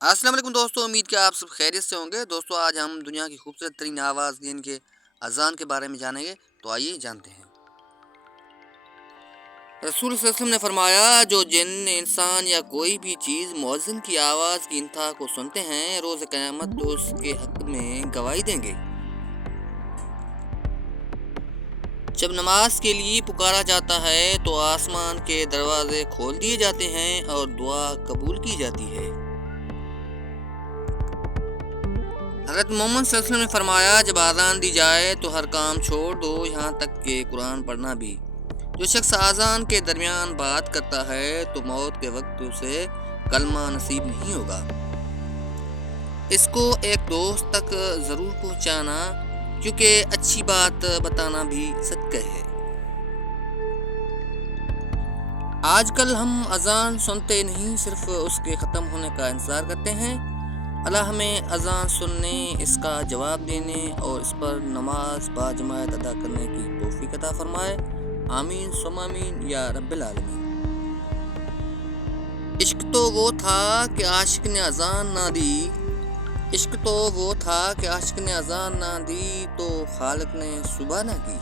السلام علیکم دوستوں، امید کہ آپ سب خیریت سے ہوں گے۔ دوستوں آج ہم دنیا کی خوبصورت ترین آواز یعنی کہ اذان کے بارے میں جانیں گے، تو آئیے جانتے ہیں۔ رسول صلی اللہ علیہ وسلم نے فرمایا، جو جن انسان یا کوئی بھی چیز مؤذن کی آواز کی انتہا کو سنتے ہیں، روز قیامت تو اس کے حق میں گواہی دیں گے۔ جب نماز کے لیے پکارا جاتا ہے تو آسمان کے دروازے کھول دیے جاتے ہیں اور دعا قبول کی جاتی ہے۔ حضرت محمد صلی اللہ علیہ وسلم نے فرمایا، جب اذان دی جائے تو ہر کام چھوڑ دو، یہاں تک کہ قرآن پڑھنا بھی۔ جو شخص اذان کے درمیان بات کرتا ہے تو موت کے وقت اسے کلمہ نصیب نہیں ہوگا۔ اس کو ایک دوست تک ضرور پہنچانا، کیونکہ اچھی بات بتانا بھی صدقہ ہے۔ آج کل ہم اذان سنتے نہیں، صرف اس کے ختم ہونے کا انتظار کرتے ہیں۔ اللہ ہمیں اذان سننے، اس کا جواب دینے اور اس پر نماز باجماعت ادا کرنے کی توفیق عطا فرمائے۔ آمین ثم آمین یا رب العالمین۔ عشق تو وہ تھا کہ عاشق نے اذان نہ دی، عشق تو وہ تھا کہ عاشق نے اذان نہ دی تو خالق نے صبح نہ کی۔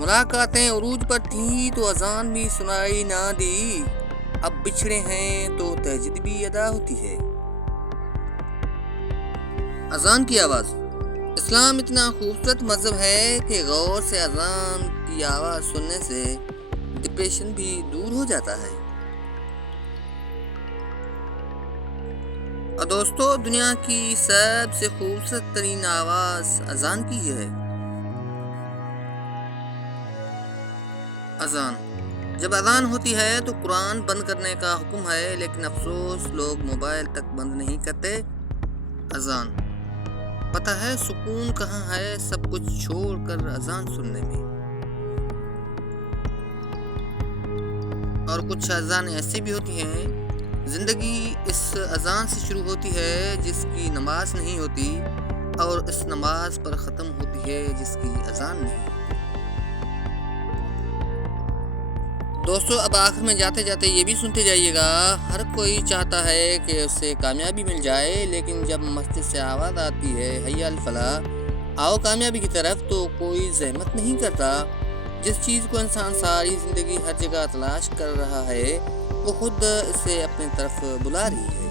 ملاقاتیں عروج پر تھیں تو اذان بھی سنائی نہ دی، اب بچھڑے ہیں تو تہجد بھی ادا ہوتی ہے۔ اذان کی آواز۔ اسلام اتنا خوبصورت مذہب ہے کہ غور سے اذان کی آواز سننے سے ڈپریشن بھی دور ہو جاتا ہے۔ اور دوستو، دنیا کی سب سے خوبصورت ترین آواز اذان کی ہے۔ اذان۔ جب اذان ہوتی ہے تو قرآن بند کرنے کا حکم ہے، لیکن افسوس لوگ موبائل تک بند نہیں کرتے۔ اذان۔ پتہ ہے سکون کہاں ہے؟ سب کچھ چھوڑ کر اذان سننے میں۔ اور کچھ اذان ایسی بھی ہوتی ہیں، زندگی اس اذان سے شروع ہوتی ہے جس کی نماز نہیں ہوتی، اور اس نماز پر ختم ہوتی ہے جس کی اذان نہیں ہوتی۔ دوستو اب آخر میں جاتے جاتے یہ بھی سنتے جائیے گا، ہر کوئی چاہتا ہے کہ اسے کامیابی مل جائے، لیکن جب مسجد سے آواز آتی ہے حی علی الفلاح، آؤ کامیابی کی طرف، تو کوئی زحمت نہیں کرتا۔ جس چیز کو انسان ساری زندگی ہر جگہ تلاش کر رہا ہے، وہ خود اسے اپنے طرف بلا رہی ہے۔